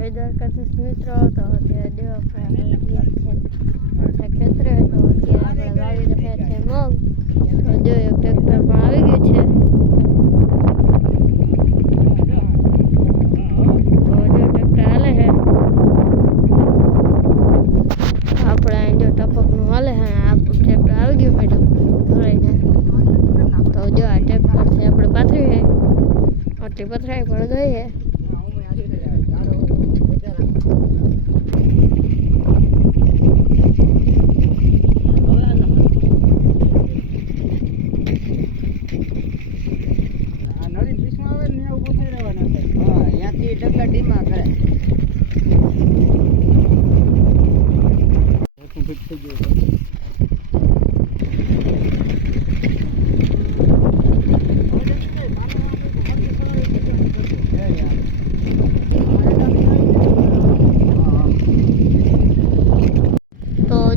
જય દ્વારકાધીશ મિત્રો તો અત્યારે દેવ આપણે ગયા છે. ખેતરે તો અત્યારે આપણે વાવી રહ્યા છે મગ. તો એક ટ્રેક્ટર પણ આવી ગયું છે. તો પણ ગઈ હાલે છે આપણે અહીં જો ટપકનું હાલે છે અને આપણું ટ્રેક્ટર આવી ગયું છે ટપકનું ભરાઈને તો જો આ ટ્રેક્ટર છે આપણે પાથરી છે આટલી પથરાઈ પણ ગઈ છે આ નળી આવે ને ત્યાં ઊભું થઈ રહેવાના થાય. હા, ત્યાંથી ડગલા ઢીમા કરે. થઈ ગયું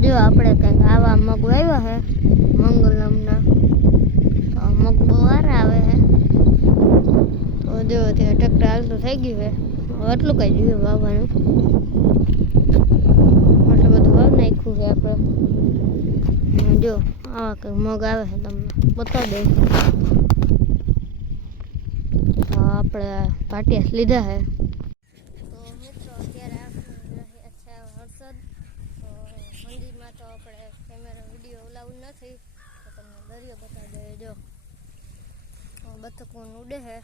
જો આપણે કંઈક આવા મગ વાવ્યા છે મંગલમના તો મગ બહાર આવે છે તો જો ત્યાં ટ્રેક્ટર હાલતું થઈ ગયું છે. હવે એટલું કઈ જોઈએ વાવવાનું આટલું બધું વાવ નાખ્યું છે આપણે. અને જો આવા કંઈક મગ આવે છે તમને. બતાવી દઉં તો આપણે પાટિયાસ લીધા છે. તો મિત્રો, અત્યારે આપણે રહ્યા છે વરસાદ તો મંદિરમાં તો આપણે કેમેરા વીડિયો ઉલાવું નથી તો તમને દરિયો બતાવી દઈએ જો. બતકો ઉડે છે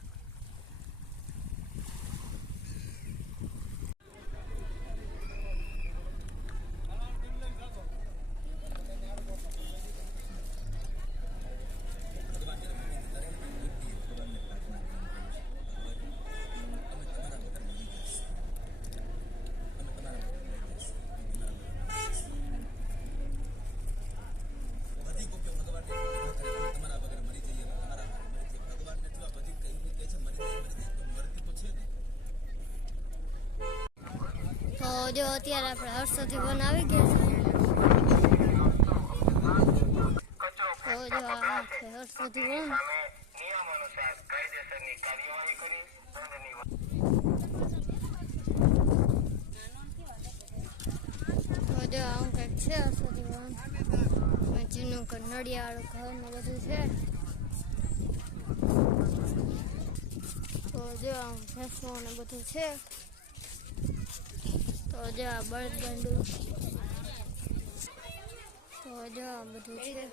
તો જો અત્યારે આપણે હર્ષોથી વન આવી ગયા છે. તો છે વન. તો જો આવું કંઈક છે હર્ષોથી વન. જૂનું નડિયાવાળું ઘર ને બધું છે. તો જો આમ ભેંસો ને બધું છે. તો જો આ બળદગંડુ બધું છે.